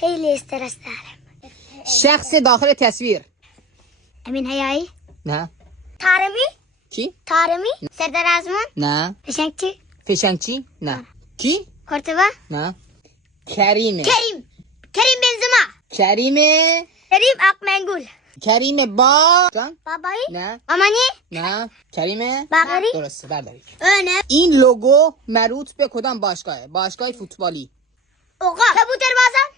خیلی استرس دارم. شخص داخل تصویر. امین حیایی. نه. طارمی. کی؟ طارمی. سردار آزمون. نه. فشنگچی. فشنگچی؟ نه. کی؟ کورتوا. نه. کریمه. کریم بنزما. کریمه. کریم آقمنگول. کریم با جان؟ بابایی. نه. مامانی. نه. کریمه باقری. درسته بردارید. نه. این لوگو مربوط به کدام باشگاهه؟ باشگاه فوتبالی. اوقا. کبوتر بازان.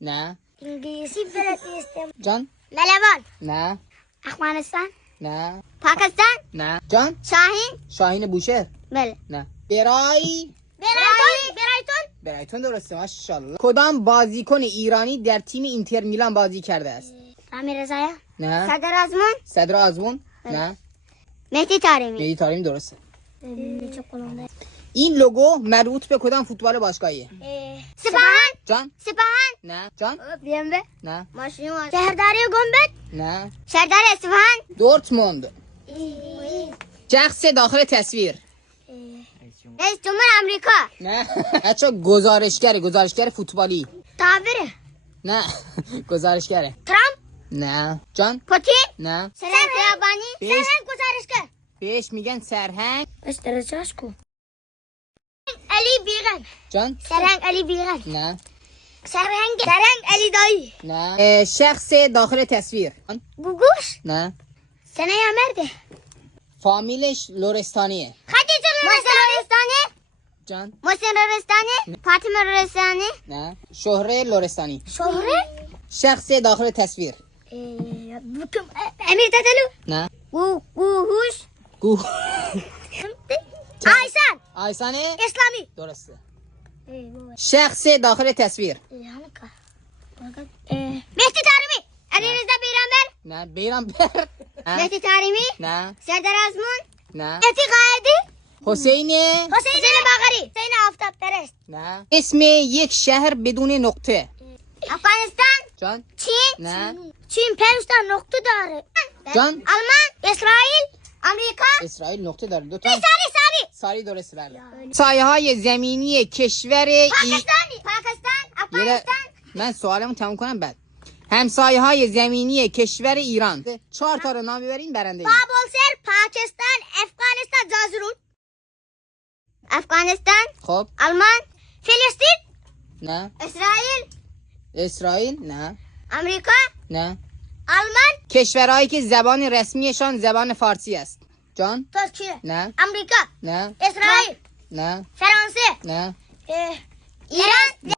نه. انگلیسی بلد نیستم. جان؟ ملوان. نه. افغانستان. نه. پاکستان. نه. جان؟ شاهین بوشهر. بله. نه. برایتون درسته ماشاءالله. کدام بازیکن ایرانی در تیم اینتر میلان بازی کرده است؟ امیر رضایی. نه. سردار آزمون. صدر آزمون؟ نه. مهدی طارمی. مهدی طارمی درسته. این لوگو مربوط به کدام فوتبال باشگاهیه؟ سپاهان. جان؟ سپاهان. نه. جان؟ بیامبه. نه. شهرداری گنبد. نه. شهرداری اصفهان. دورتموند. شخص داخل تصویر. رئیس جمهور امریکا. نه. بچه گزارشگر فوتبالی. تابره. نه. گزارشگره. ترامپ. نه. جان؟ پوتین. نه. سرهنگ خیابانی. سرهنگ گزارشگر. بهش میگن سرهنگ. درجه‌اش کو. علی بیغن. جان؟ سرهنگ علی بیغن. نه. سرهنگ علی دایی. نه. شخص داخل تصویر. گوگوش. نه. سنه یا مرده. فامیلش لورستانیه. خدیجه لورستانی. جان؟ محسن لورستانی. فاطمه لورستانی. نه. شهره لورستانی. شهره. شخص داخل تصویر. امیر تتلو. نه. گوهوش. آیسانه اسلامی. درسته. شخص داخل تصویر. مهدی طارمی. علیرضا بیرانبر. نه. بیرانبر. مهدی طارمی. نه. سردار آزمون. نه. مهدی قائدی. حسین باقری. حسین آفتاب پرست. نه. اسم یک شهر بدون نقطه. افغانستان. جان؟ چین. نه. چین 5 تا نقطه داره. جان؟ آلمان. اسرائیل. امریکا. اسرائیل نقطه داره. دو تا. ساری درست بله. سایه های زمینی کشور پاکستان. من سوالمو تموم کنم بعد. همسایه های زمینی کشور ایران 4 تا رو نام ببرین برنده. کابل، پاکستان، افغانستان، زازرون. افغانستان. خب. آلمان. فلسطین. نه. اسرائیل. نه. امریکا. نه. آلمان. کشورهایی که زبان رسمیشان زبان فارسی است. جان؟ ترکیه. نه. امریکا. نه. اسرائیل. نه. فرانسه. نه. ایران.